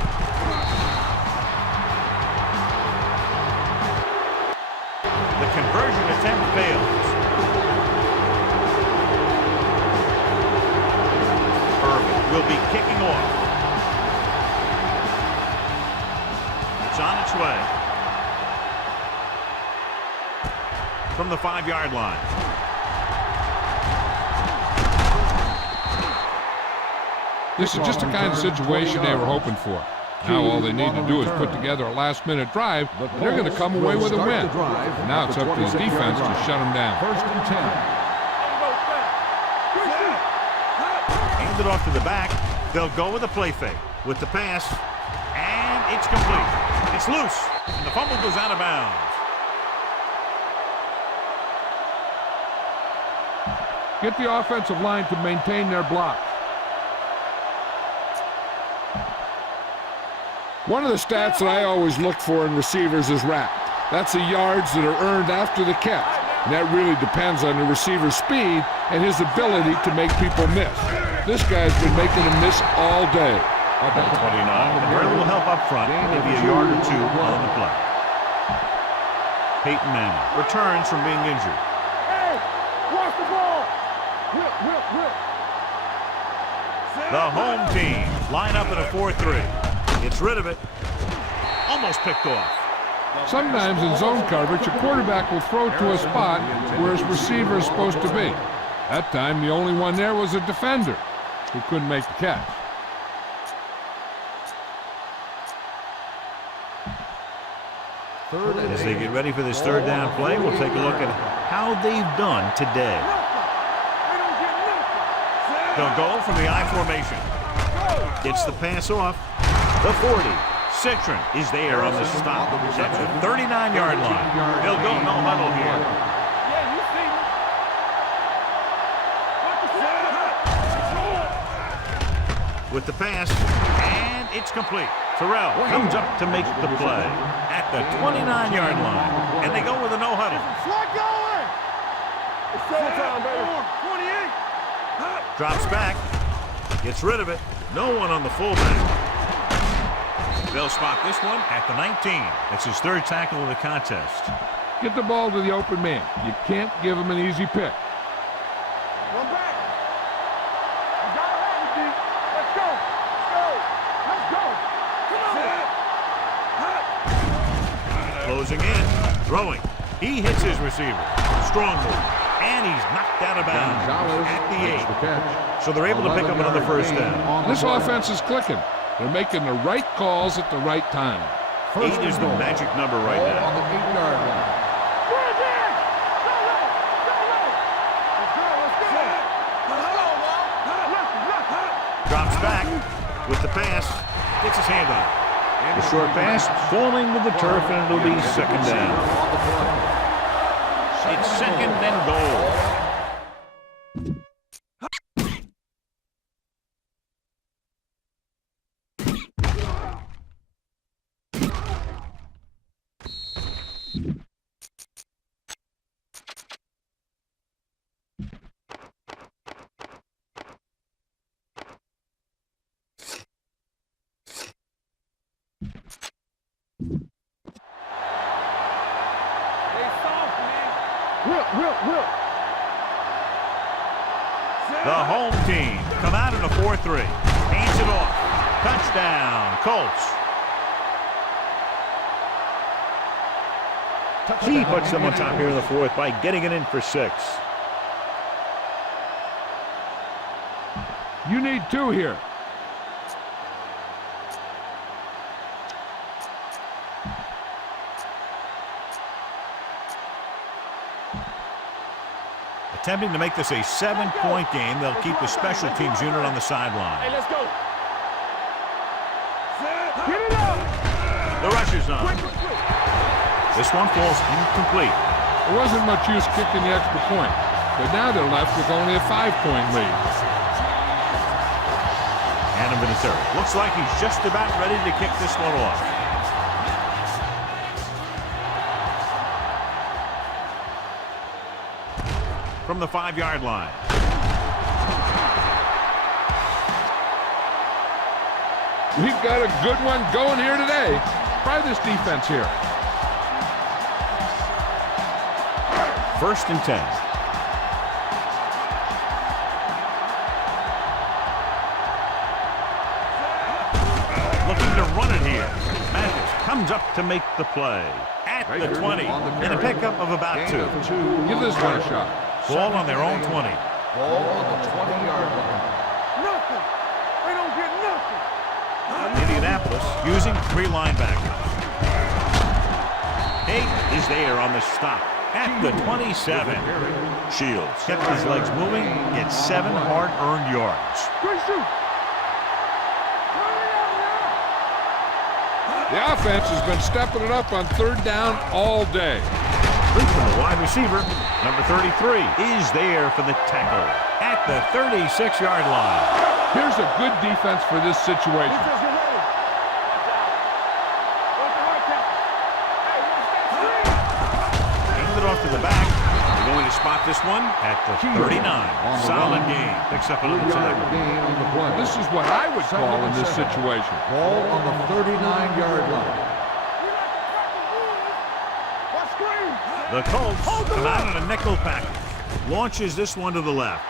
The conversion attempt fails. Irvin will be kicking off. It's on its way. From the 5-yard line. This is just the kind of situation they were hoping for. Now all they need to do is put together a last-minute drive, and they're going to come away with a win. And now it's up to the defense to shut them down. 1st and 10. Hand it off to the back. They'll go with a play fake. With the pass, and it's complete. It's loose, and the fumble goes out of bounds. Get the offensive line to maintain their block. One of the stats that I always look for in receivers is RAP. That's the yards that are earned after the catch. And that really depends on the receiver's speed and his ability to make people miss. This guy's been making them miss all day. At 29. Very little help up front. Maybe a yard or 2 on the play. Peyton Manning returns from being injured. Hey, watch the ball. Whip, whip, whip. The home team line up in a 4-3. Gets rid of it. Almost picked off. Sometimes in zone coverage, a quarterback will throw to a spot where his receiver is supposed to be. That time, the only one there was a defender. who couldn't make the catch. Third and As they 8. get ready for this third down play, we'll take a look at how they've done today. They'll go from the I formation. Gets the pass off. The 40. Citron is there on the stop. That's the 39-yard line. They'll go no huddle here. With the pass, and it's complete. Terrell comes up to make the play at the 29-yard line, and they go with a no huddle. Slot going! It's showtime, baby. 28! Drops back, gets rid of it. No one on the fullback. They'll spot this one at the 19. That's his third tackle of the contest. Get the ball to the open man. You can't give him an easy pick. One back. You gotta have it, D. Let's go. Let's go. Come on. Closing in, throwing. He hits his receiver. Strong move. And he's knocked out of bounds at the 8. So they're able to pick up another first down. This offense is clicking. They're making the right calls at the right time. 8 is the magic number right On now. the 8-yard line. Drops back with the pass. Gets his hand on it. The short pass falling to the turf, and it'll be second down. It's second and goal. Will. The home team come out in a 4-3. Hands it off. Touchdown, Colts. He puts them on top here in the fourth by getting it in for 6. You need 2 here. Attempting to make this a 7-point game, they'll keep the special teams unit on the sideline. Hey, let's go. Get it up. The rush is on. This one falls incomplete. There wasn't much use kicking the extra point, but now they're left with only a 5-point lead. Adam Vinatieri looks like he's just about ready to kick this one off. From the 5-yard line. We've got a good one going here today. Try this defense here. First and 10. Looking to run it here. Mathis comes up to make the play. At the 20. And a pickup of about 2. Give this one a shot. Ball on their own 20. Ball on the 20-yard line. Nothing. They don't get nothing. Indianapolis using 3 linebackers. 8 is there on the stop. At the 27. Shields kept his legs moving, gets 7 hard-earned yards. Good shoot. The offense has been stepping it up on third down all day. From the wide receiver, number 33 is there for the tackle at the 36-yard line. Here's a good defense for this situation. Defense, get ready. Watch the hard count. Hey, watch that. Hand it off to the back. They're going to spot this one at the 39. Solid game. Picks up another 3-yard tackle. gain on the play. This is what I would call in this situation. Ball on the 39-yard line. The Colts come out in a nickel package. Launches this one to the left.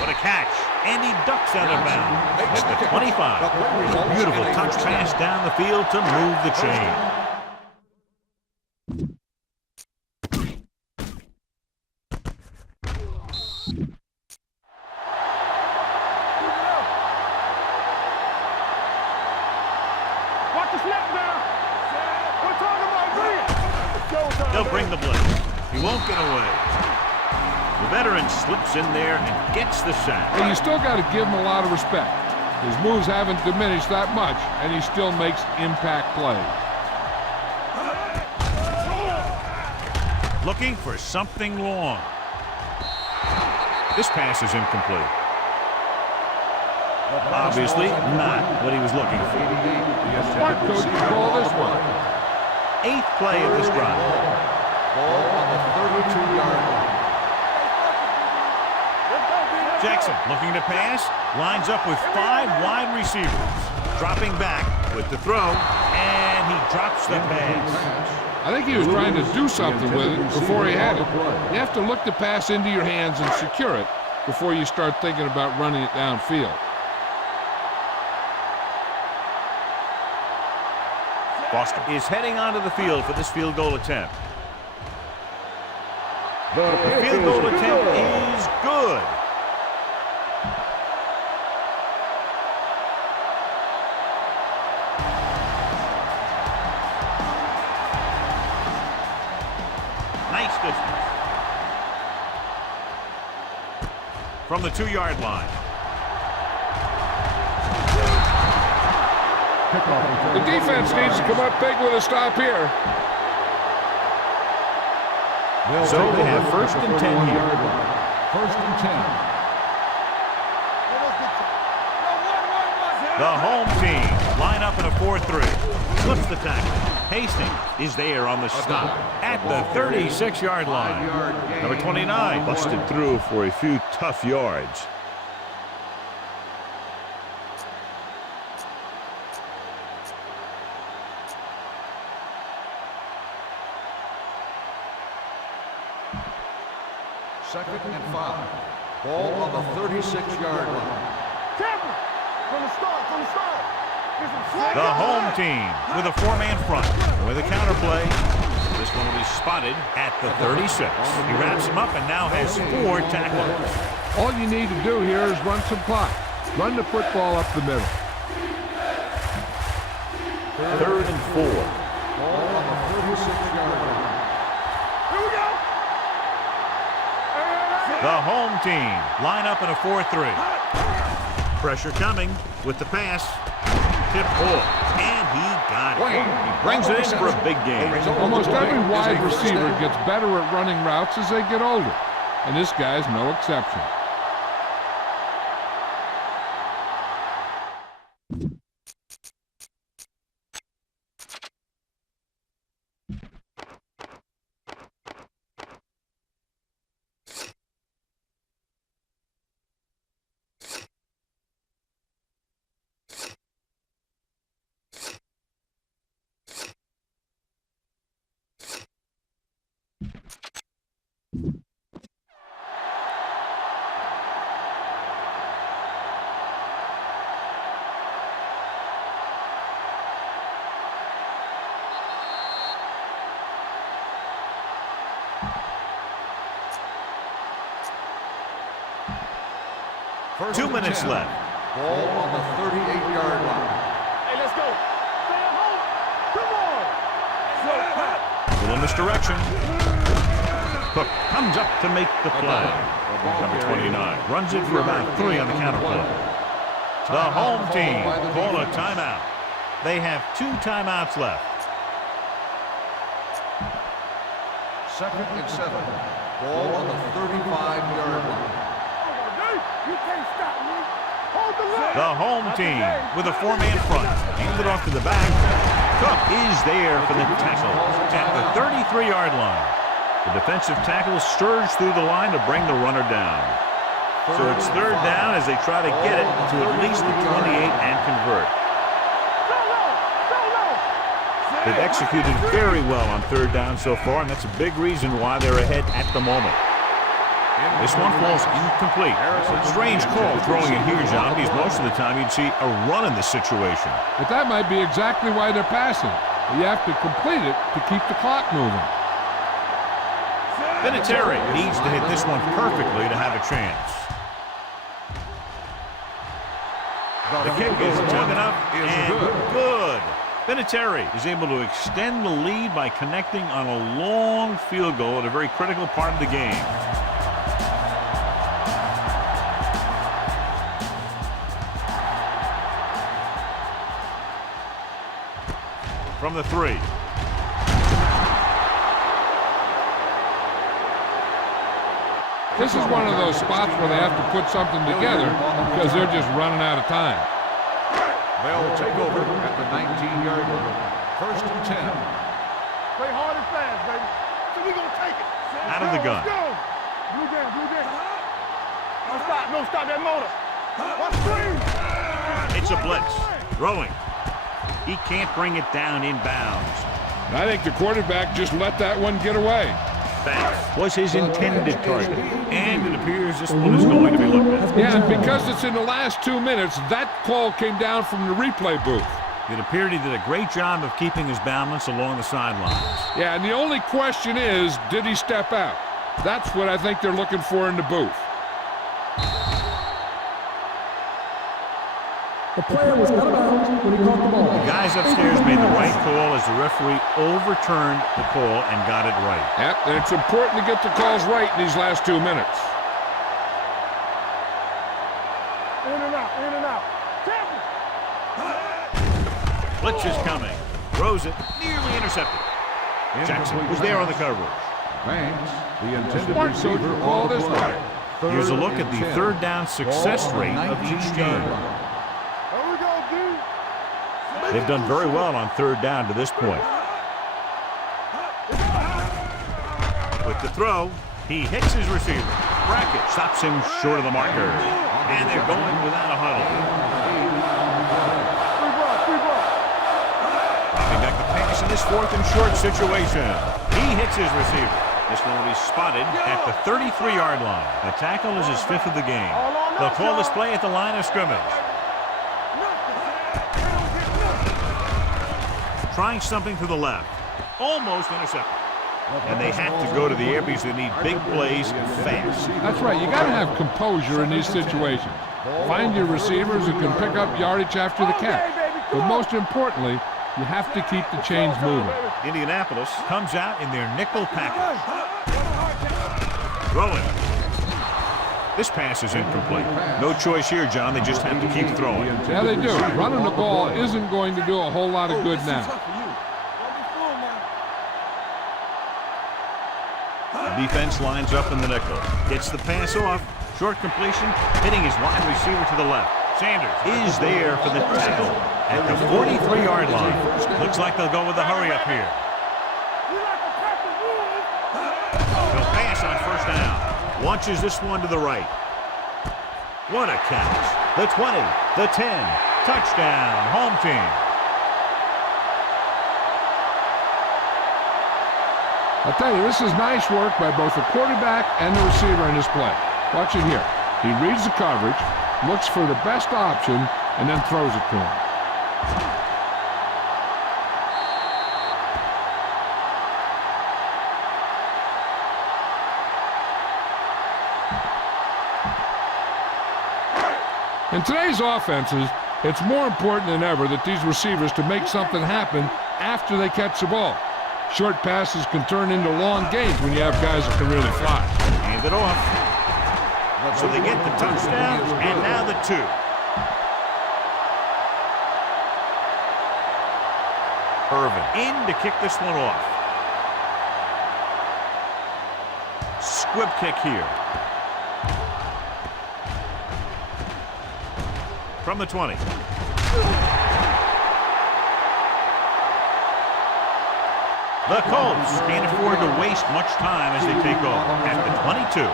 What a catch. And he ducks out of bounds at the 25. Beautiful touch pass down the field to move the chain. They'll bring the blitz. He won't get away. The veteran slips in there and gets the sack. And you still got to give him a lot of respect. His moves haven't diminished that much, and he still makes impact plays. Looking for something long. This pass is incomplete. Obviously not what he was looking for. Smart coach can call this one. 8th play of this drive. Ball on the 32-yard line. Jackson looking to pass, lines up with 5 wide receivers. Dropping back with the throw, and he drops the pass. I think he was trying to do something with it before he had it. You have to look the pass into your hands and secure it before you start thinking about running it downfield. Boston is heading onto the field for this field goal attempt. The field goal attempt is good. Nice distance. From the 2-yard line. The defense needs to come up big with a stop here. So they have 1st and 10 here. 1st and 10. The home team line up in a 4-3. Flips the tackle. Hastings is there on the stop at the 36-yard line. Number 29 busted through for a few tough yards. Second and 5. Ball on the 36-yard line. Cameron, from the start. The home team with a 4-man front. With a counterplay. This one will be spotted at the 36. He wraps him up and now has 4 tackles. All you need to do here is run some clock. Run the football up the middle. 3rd and 4. Ball on the 36-yard line. Here we go. The home team line up in a 4-3. Pressure coming with the pass. Tip ball. And he got it. He brings it in for a big game. Almost every wide receiver gets better at running routes as they get older, and this guy's no exception. First 2 and minutes 10. left. Ball on the 38-yard line. Hey, let's go. Stay at home. Come on. Little misdirection. Cook comes up to make the play. Number 29 runs it for about 3 on the counter play. The home team call a timeout. They have 2 timeouts left. Second and 7. Ball on the 35-yard line. You can't stop me. Hold the line. The home team with a 4-man front. Hand it off to the back. Cook is there for the tackle at the 33-yard line. The defensive tackle surged through the line to bring the runner down. So it's 3rd down as they try to get it to at least the 28 and convert. They've executed very well on 3rd down so far, and that's a big reason why they're ahead at the moment. This one falls incomplete. Strange call throwing it here, John, because most of the time you'd see a run in this situation. But that might be exactly why they're passing. You have to complete it to keep the clock moving. Vinatieri needs to hit this one perfectly to have a chance. The kick is good enough and good. Vinatieri is able to extend the lead by connecting on a long field goal at a very critical part of the game. From the 3. This is one of those spots where they have to put something together because they're just running out of time. They'll take over at the 19-yard line. First and 10. Play hard and fast, baby. So we gonna take it. Out of the gun. Let's go. Blue game, blue game. No, stop that motor. Watch screen. It's a blitz. Throwing. He can't bring it down inbounds. I think the quarterback just let that one get away. That was his intended target. And it appears this one is going to be looked at. Yeah, and because it's in the last 2 minutes, that call came down from the replay booth. It appeared he did a great job of keeping his balance along the sidelines. Yeah, and the only question is, did he step out? That's what I think they're looking for in the booth. The player was out of bounds when he caught the ball. The guys upstairs made the right call as the referee overturned the call and got it right. Yep, and it's important to get the calls right in these last 2 minutes. In and out, in and out. Blitz is coming. Throws it. Nearly intercepted. Jackson was there on the coverage. Banks, the intended Smart coach receiver, will call this one. Here's a look at the third down success rate of each team. There we go, D. They've done very well on third down to this point. With the throw, he hits his receiver. Brackett stops him short of the marker. And they're going without a huddle. Dropping back the pass in this 4th and short situation. He hits his receiver. This one will be spotted at the 33-yard line. The tackle is his 5th of the game. They'll call this play at the line of scrimmage. Trying something to the left. Almost intercepted. And they have to go to the air because they need big plays fast. That's right. You got to have composure in these situations. Find your receivers who can pick up yardage after the catch. But most importantly, you have to keep the chains moving. Indianapolis comes out in their nickel package. Throwing. This pass is incomplete. No choice here, John. They just have to keep throwing. Yeah, they do. Running the ball isn't going to do a whole lot of good now. The defense lines up in the nickel. Gets the pass off. Short completion, hitting his wide receiver to the left. Sanders is there for the tackle at the 43-yard line. Looks like they'll go with the hurry up here. They'll pass on first down. Launches this one to the right. What a catch. The 20, the 10. Touchdown, home team. I'll tell you, this is nice work by both the quarterback and the receiver in this play. Watch it here. He reads the coverage, looks for the best option, and then throws it to him. In today's offenses, it's more important than ever that these receivers to make something happen after they catch the ball. Short passes can turn into long gains when you have guys that can really fly. Hand it off. So they get the touchdown, and now the 2. Irvin in to kick this one off. Squib kick here. From the 20. The Colts can't afford to waste much time as they take over at the 22.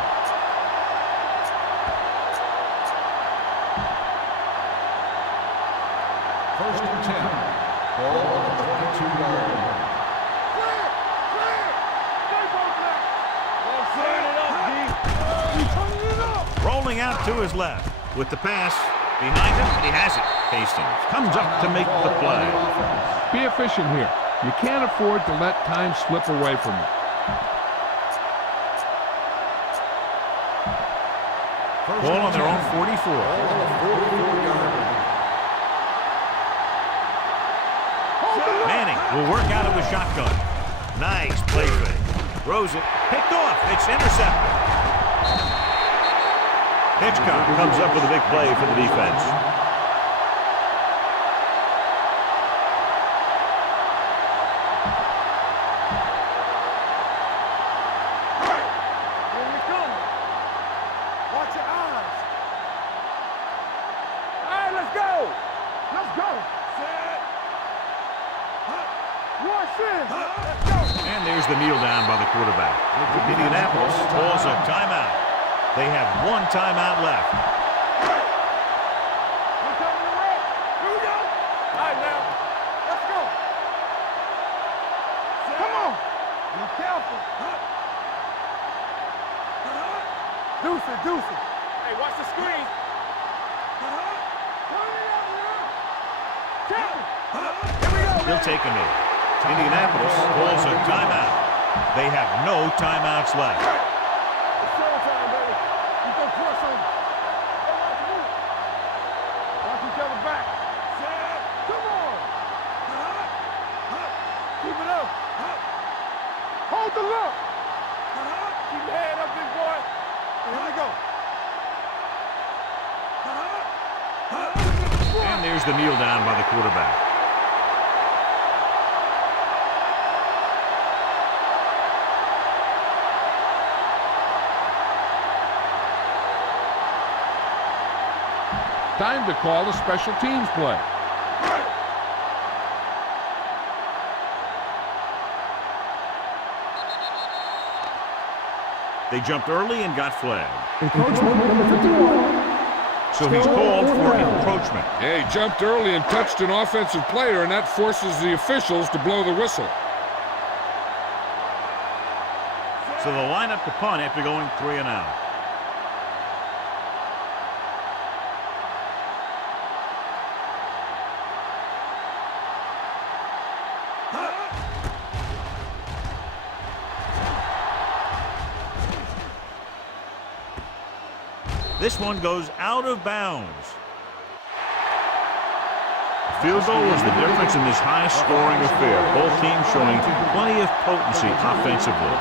First and 10. Ball on the 22-yard line. Rolling out to his left with the pass. Behind him, and he has it. Hastings comes up to make the play. Be efficient here. You can't afford to let time slip away from you. Ball on their own 44. Manning will work out of the shotgun. Nice play fake. Throws it. Picked off. It's intercepted. Hitchcock comes up with a big play for the defense. Here we come. Watch your eyes. All right, let's go. Let's go. Set. Rush in. Let's go. And there's the kneel down by the quarterback. Indianapolis calls a timeout. They have one timeout left. We're coming to red. Here we go. All right, now. Let's go. Come on. Be careful. Deuce it, deuce it. Hey, watch the screen. Here we go. He'll take a knee. Indianapolis calls a timeout. They have no timeouts left. It's showtime, baby. You go crush on them. Hey, watch the move. Watch each other back. Come on. Keep it up. Hold the look. Keep your head up, big boy. Here we go. And there's the kneel down by the quarterback. Time to call a special teams play. They jumped early and got flagged. Encroachment number 51. So he's called for encroachment. Yeah, he jumped early and touched an offensive player, and that forces the officials to blow the whistle. So they'll line up to punt after going 3 and out. This one goes out of bounds. The field goal is the difference in this high-scoring affair. Both teams showing plenty of potency offensively.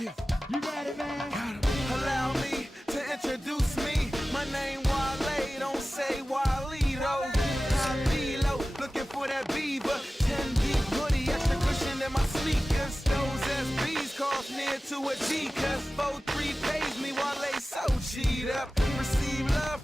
You got it, man. Allow me to introduce me. My name Wale, don't say Walito. I'm Lilo, looking for that beaver. 10 deep hoodie, extra cushion in my sneakers. Those SBs cost near to a G, cause 4-3 pays me Wale so cheat up. Receive love